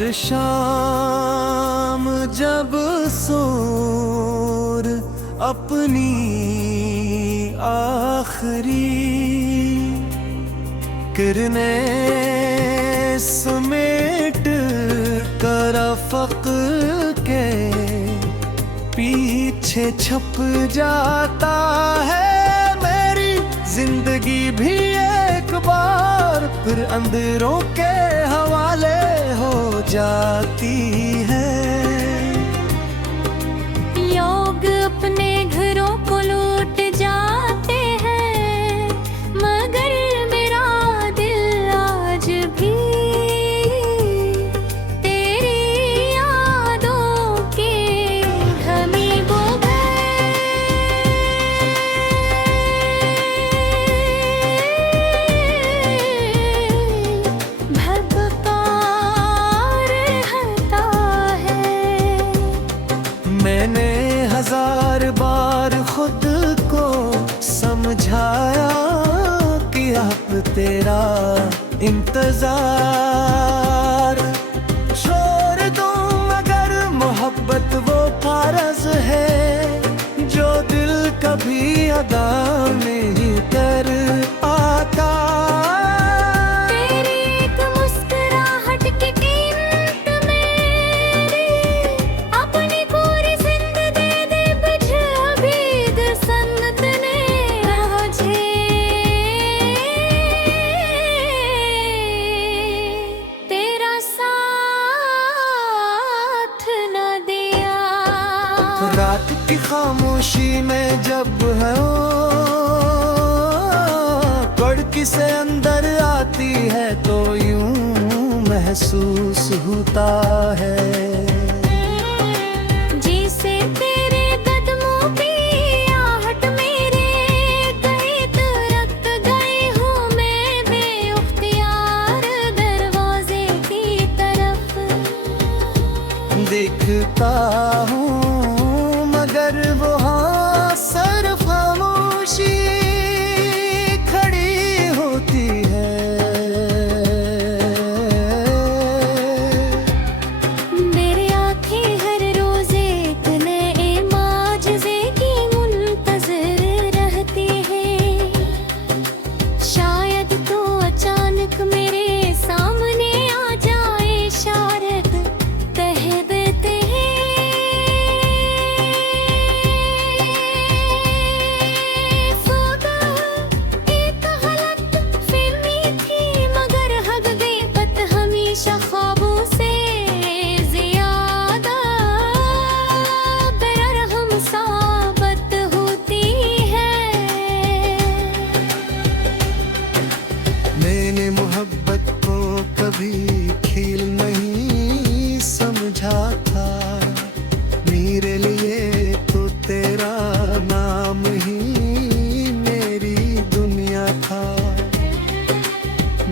हर शाम जब सूर अपनी आखिरी किरणें समेट कर अफ़क़ के पीछे छप जाता है। मेरी जिंदगी भी एक बार फिर अंधेरों के हवाले हो जाती है। लोग अपने घरों को लूट जाते हैं, मगर मेरा दिल आज भी तेरी यादों के ग़मीमों में भटकता रहता है। मैंने हजार बार खुद को समझाया कि अब तेरा इंतजार छोड़ दूं, मगर मोहब्बत वो फर्ज है जो दिल कभी अदा नहीं कर पाता। तेरी एक मुस्कुराहट की कीमत मेरी अपनी पूरी जिंदगी दे बुझ अबीद सन्नत ने मुझे तेरा साथ न दिया। रात की खामोशी में जब है कड़की से अंदर आती है तो यूं महसूस होता है जिसे तेरे कदमों की आहट मेरे गए तरक गई हूँ मैं बेइख्तियार दरवाजे की तरफ। देखता हूँ मगर वो हाँ सिर्फ खामोशी खड़ी होती है। मेरी आँखें हर रोज एक नए माजज़े की मुंतज़िर रहती हैं। शायद तो अचानक मेरे सामने आ जाए इशारत कह देते हैं। खुदा एक गलत फहमी थी मगर हकीकत हमेशा ख्वाबों से ज्यादा बेरहम साबित होती है। मैंने मोहब्बत को कभी खेल नहीं समझा था, मेरे लिए तो तेरा नाम ही मेरी दुनिया था।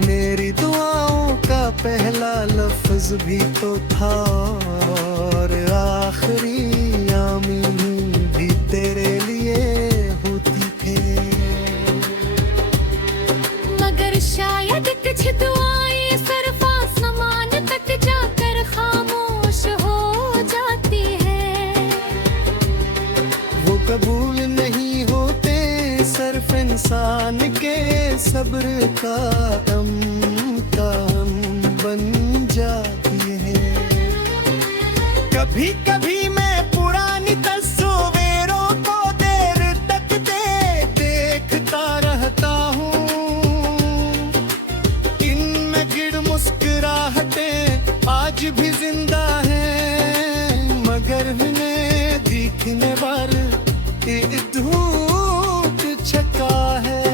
मेरी दुआओं का पहला लफ्ज भी तो था और आखिरी आमीन भी तेरे लिए होती थे। मगर शायद कुछ दुआएं सिर्फ आसमान तक जाकर खामोश हो जाती है। वो कबूल नहीं होते सिर्फ इंसान के सब्र का दम बन जाती है। कभी कभी मैं पुरानी तस्वीरों को देर तक देखता रहता हूँ। इनमें गिर मुस्कुराहटें आज भी जिंदा हैं, मगर उन्हें दिखने पर एक धूप छका है।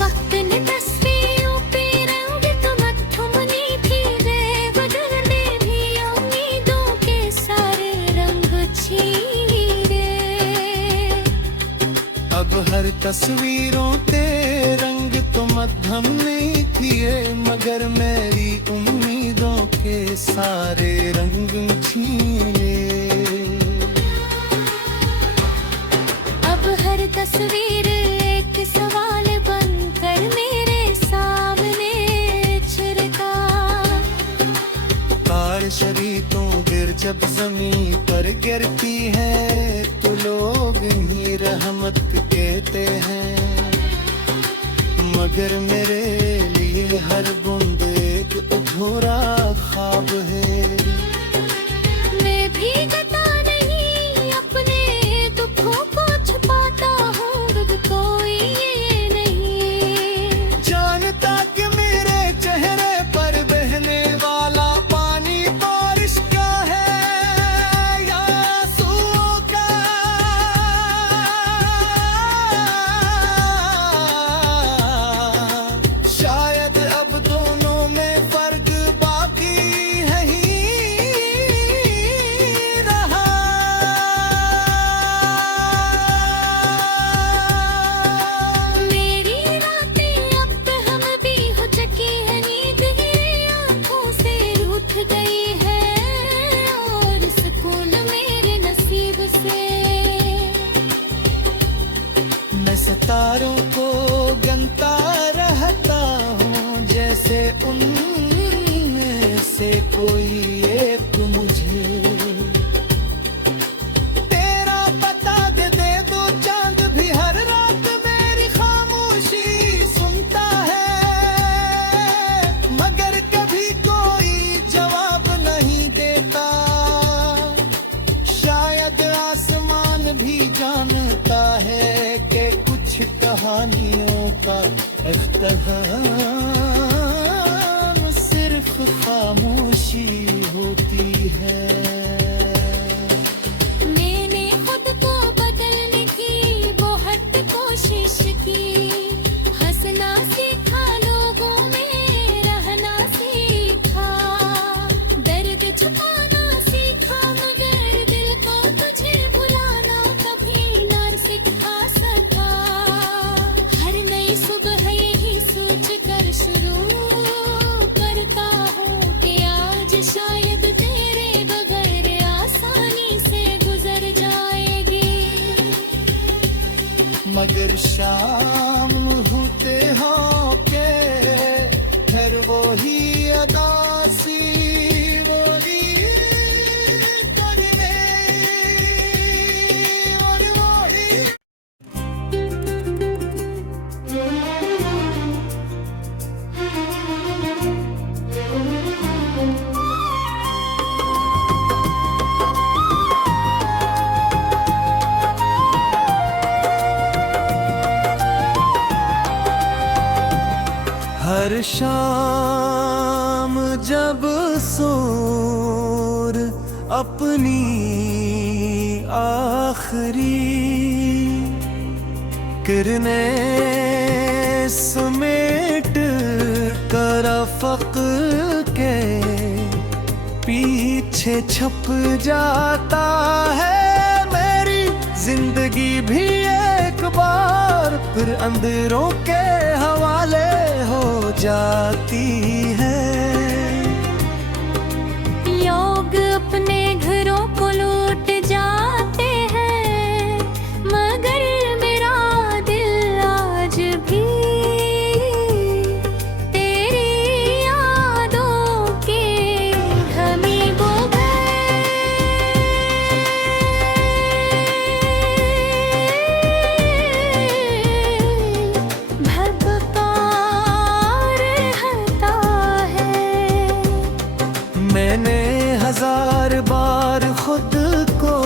वक्त ने तस्वीरों पे रंग थमनी थी रे बदलने भी उम्मीदों के सारे रंग छीरे। अब हर तस्वीरों ते रंग तो मध्यम नहीं किए, मगर मेरी उम्मीदों के सारे रंग छीने। अब हर तस्वीर एक सवाल बनकर मेरे साथ जब जमीन पर गिरती है तो लोग ही रहमत कहते हैं, मगर मेरे लिए हर बूंद एक अधूरा ख्वाब है। मैं भी जता नहीं अपने दुखों को छुपाता हूँ, अब कोई ये नहीं जानता कि मेरे चेहरे पर बहने वाला पानी बारिश का है या आंसुओं का। शायद अब दोनों में फर्क बाकी है ही रहा। मेरी रातें अब हम भी हो चुकी है, नींद ही आंखों से रूठ गई है और सुकून मेरे नसीब से। मैं सितारों को गनता रहता हूँ जैसे उनमें से कोई एक मुझे तेरा पता दे दो। चांद भी हर रात मेरी खामोशी सुनता है, मगर कभी कोई जवाब नहीं देता। शायद आसमान भी जानता है कि कुछ कहानियों का इख्तिताम सिर्फ खामोशी होती है। मैंने खुद को बदलने की बहुत कोशिश की, हंसना सीखा, लोगों में रहना सीखा, दर्द छुपाना सीखा, मगर दिल को तुझे भुलाना कभी ना सिखा सका। हर नई सुबह यही सोच कर शुरू करता हूँ कि आज शायद तेरे बगैर आसानी से गुजर जाएगी। मगर शाम होते हो के फिर वो ही अदासी बोली करने और वही। हर शाम जब सूर अपनी आखिरी किरणें समेट कर अफ़क़ के पीछे छप जाता है। मेरी जिंदगी भी एक बार फिर अंधेरों के हवाले हो जाती है। लोग अपने घरों को लूट जाते हैं, मगर मेरा दिल आज भी तेरी यादों के ग़मीमों में भटकता रहता है। मैंने हजार बार खुद को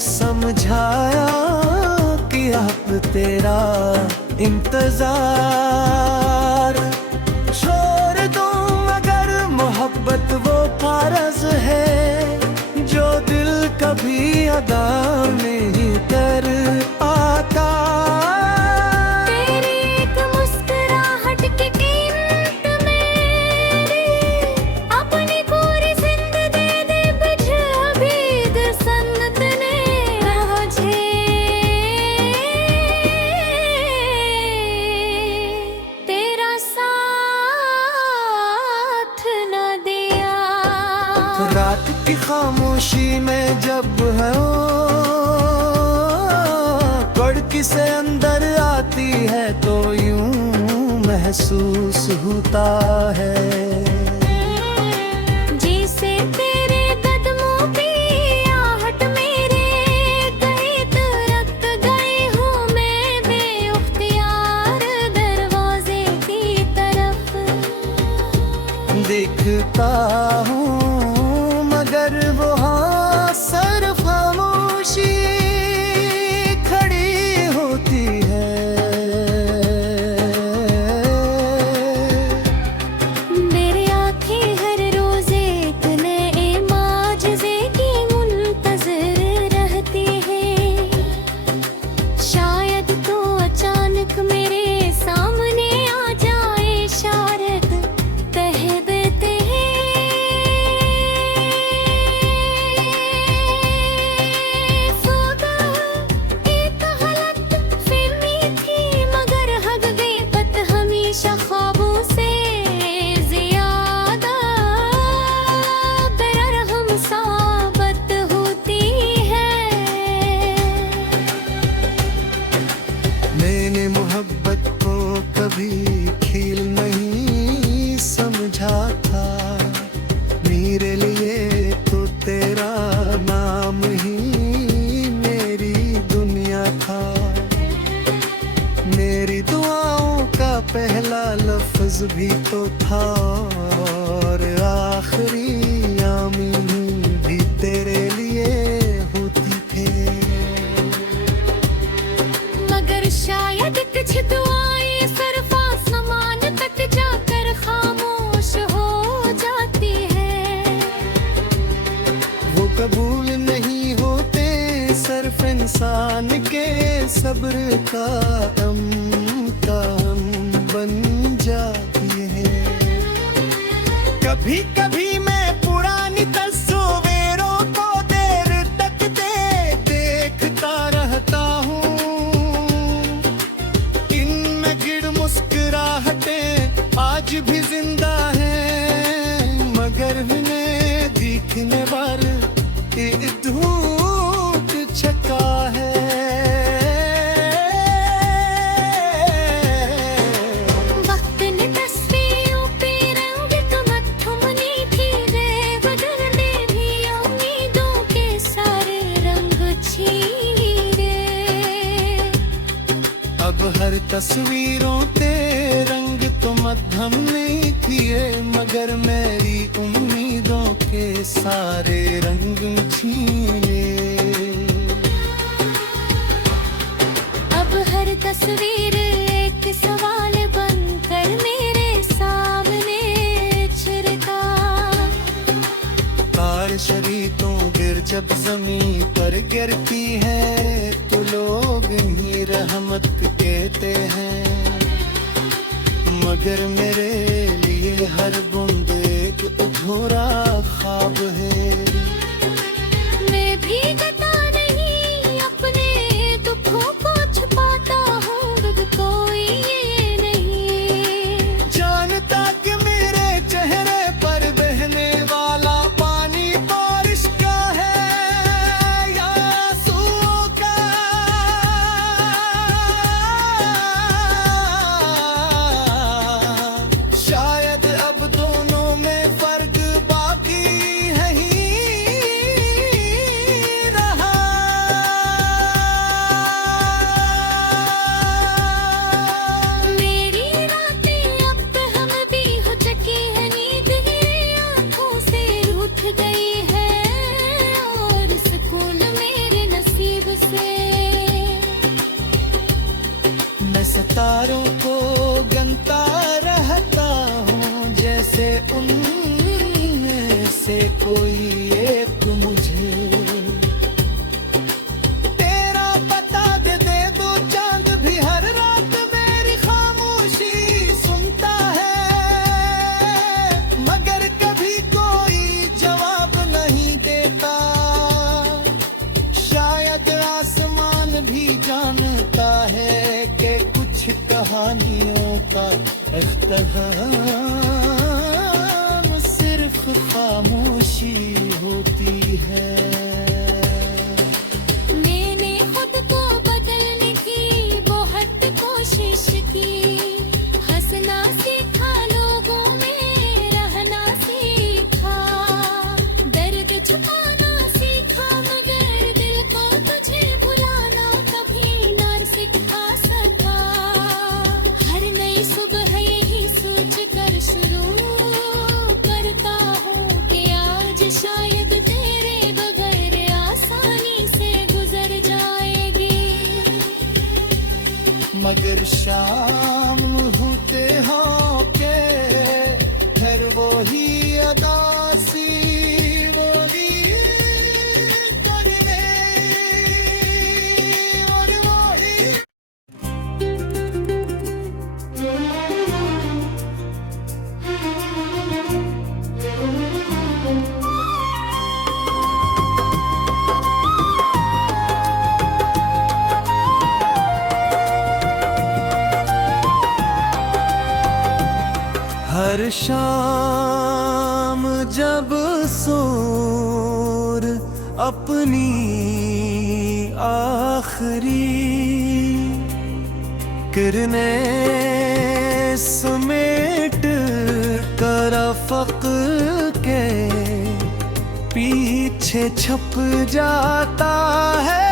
समझाया कि अब तेरा इंतजार छोड़ दूं, मगर मोहब्बत वो फर्ज है जो दिल कभी अदा नहीं कर पाता। तेरी एक मुस्कुराहट की कीमत मेरी अपनी पूरी जिंदगी दे बुझ अबीद सन्नत ने मुझे तेरा साथ न दिया। रात की खामोशी में जब है कड़की से अंदर आती है तो यूं महसूस होता है जिसे तेरे कदमों की कभी खील नहीं समझा था। मेरे लिए तो तेरा नाम ही मेरी दुनिया था। मेरी दुआओं का पहला लफ्ज भी तो था और आखिरी आमीन भी तेरे लिए होती थे। मगर शायद कुछ दुआएं सिर्फ आसमान तक जाकर खामोश हो जाती है। वो कबूल नहीं होते सिर्फ इंसान के सब्र का इम्तिहान बन जाती है। कभी कभी मैं पुरानी तस्वीरों को देर तक देखता रहता हूँ। इनमें गिर मुस्कुराहटें आज भी जिंदा हैं, मगर उन्हें दिखने पर धूप छका है। वक्त ने तस्वीरों पे रंग थमनी थी रे, बदलने भी उम्मीदों के सारे रंग छीरे। अब हर तस्वीरों ते रंग तो मध्यम नहीं किए, मगर मेरी उम्मीदों के सारे रंग छीने। अब हर तस्वीर एक सवाल बनकर मेरे सामने छिड़का। तार शरीतों गिर जब जमीन पर गिरती है तो लोग ही रहमत कहते हैं, मगर मेरे लिए हर बूंद एक अधूरा ख्वाब है। मैं भी जता नहीं अपने दुखों को छुपाता हूँ, खुद कोई ये नहीं जानता कि मेरे चेहरे पर बहने वाला पानी बारिश का है या आंसुओं का। शायद अब दोनों में फर्क बाकी है ही रहा। मेरी रातें अब हम भी हो चकी है, नींद ही आंखों से रूठ गई है और सुकून मेरे नसीब से। मैं सितारों को गनता रहता हूँ जैसे उनमें से कोई एक मुझे तेरा पता दे दो। चांद भी हर रात मेरी खामोशी सुनता है, मगर कभी कोई जवाब नहीं देता। शायद आसमान भी जानता है कि कुछ कहानियों का इख्तिताम सिर्फ खामोशी होती है। मैंने खुद को बदलने की बहुत कोशिश की, हंसना सीखा, लोगों में रहना सीखा, दर्द छुपाना सीखा, मगर दिल को तुझे भुलाना कभी ना सिखा सका। हर नई सुबह यही सोच कर शुरू करता हूँ कि आज शायद तेरे बगैर आसानी से गुजर जाएगी। मगर शाम होते हो के फिर वो ही अदासी बोली करने और वही। हर शाम जब सूर अपनी आखिरी किरणें समेट कर फक के पीछे छप जाता है।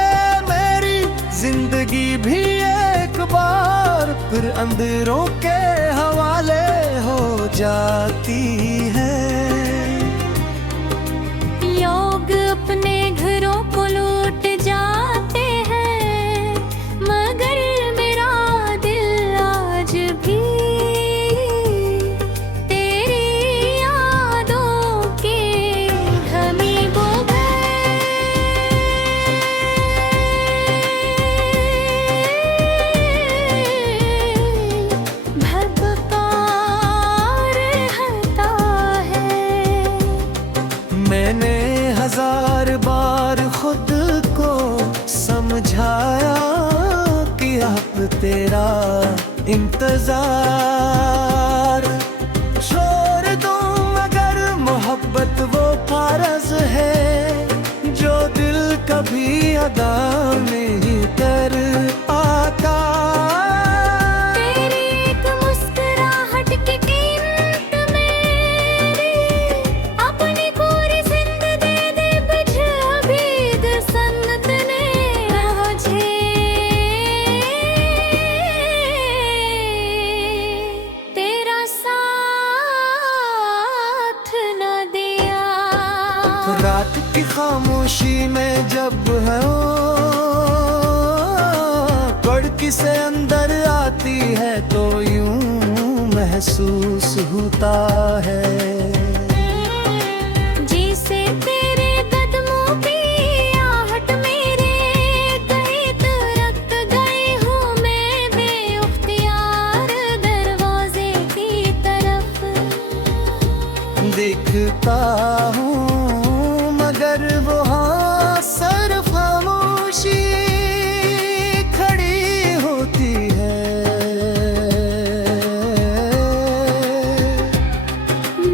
मेरी जिंदगी भी एक बार फिर अंधेरों के हवाले हो जाती है। लोग अपने घरों को लूट जाते हैं, मगर मेरा दिल आज भी तेरी यादों के ग़मीमों में भटका रहता है। मैंने हजार बार खुद को समझाया कि अब तेरा इंतजार छोड़ दूं, मगर मोहब्बत वो फर्ज है जो दिल कभी अदा नहीं कर पाता। तेरी एक मुस्कुराहट की कीमत मेरी अपनी पूरी जिंदगी दे बुझा भी सन्नत ने मुझे तेरा साथ न दिया। रात की खामोशी में जब है कड़की से अंदर आती है तो यूं महसूस होता है। जिसे तेरे कदमों की आहट मेरे गए तरक गई हूँ मैं बेइख्तियार दरवाजे की तरफ। देखता हूँ मगर वो हाँ सिर्फ खामोशी खड़ी होती है।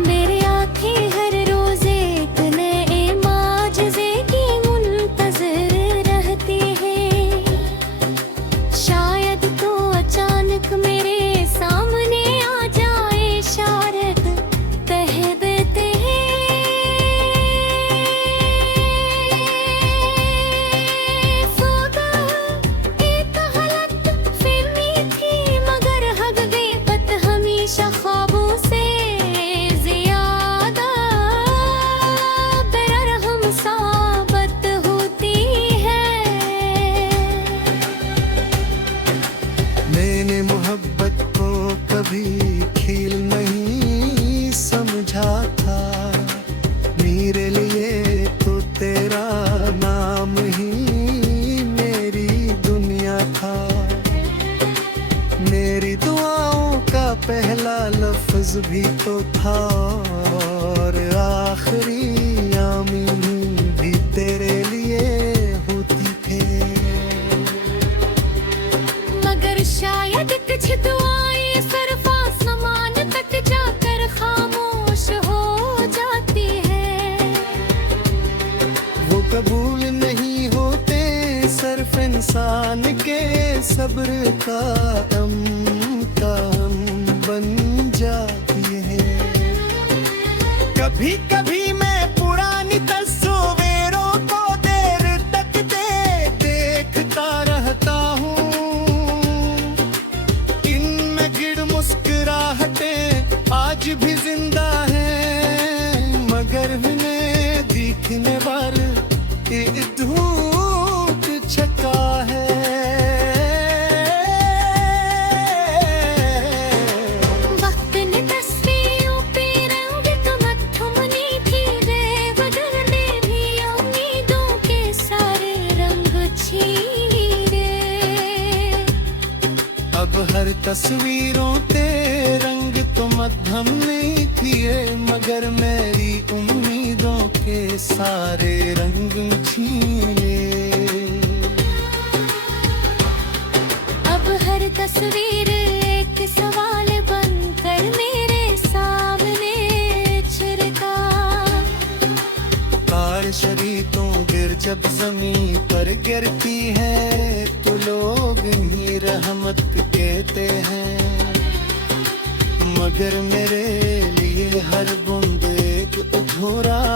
मेरी आँखें हर रोज एक नए माजज़े की मुंतज़िर रहती हैं। शायद तो अचानक मेरे सामने आ जाए इशारत कह देते हैं। खुदा एक गलत फहमी थी मगर हकीकत हमेशा ख्वाबों से ज्यादा बेरहम साबित होती है। मैंने मोहब्बत को कभी खेल नहीं समझा था। मेरे लिए तो तेरा नाम ही मेरी दुनिया था। मेरी दुआओं का पहला लफ्ज भी तो था और आखिरी आमीन भी तेरे लिए होती थे। मगर शायद कुछ दुआएं सिर्फ आसमान तक जाकर खामोश हो जाती है। वो कबूल नहीं होते सिर्फ इंसान के सब्र का इम्तिहान बन जाती है। कभी कभी मैं पुरानी तस्वीरों को देर तक देखता रहता हूँ। इनमें गिर मुस्कुराहटें आज भी जिंदा हैं, मगर उन्हें दिखने वाल धूप छका है। वक्त ने तस्वीरों पे रंग तो मत्थुमनी थी रे बदलने भी उम्मीदों के सारे रंग छीरे। अब हर तस्वीरों ते रंग तो मध्यम नहीं थिए, मगर मेरी उम्मीदों के सारे रंग छीने। अब हर तस्वीर एक सवाल बनकर मेरे सामने छिड़का। तार शरीतों गिर जब जमीन पर गिरती है तो लोग ही रहमत कहते हैं। मगर मेरे लिए हर बूंद एक अधूरा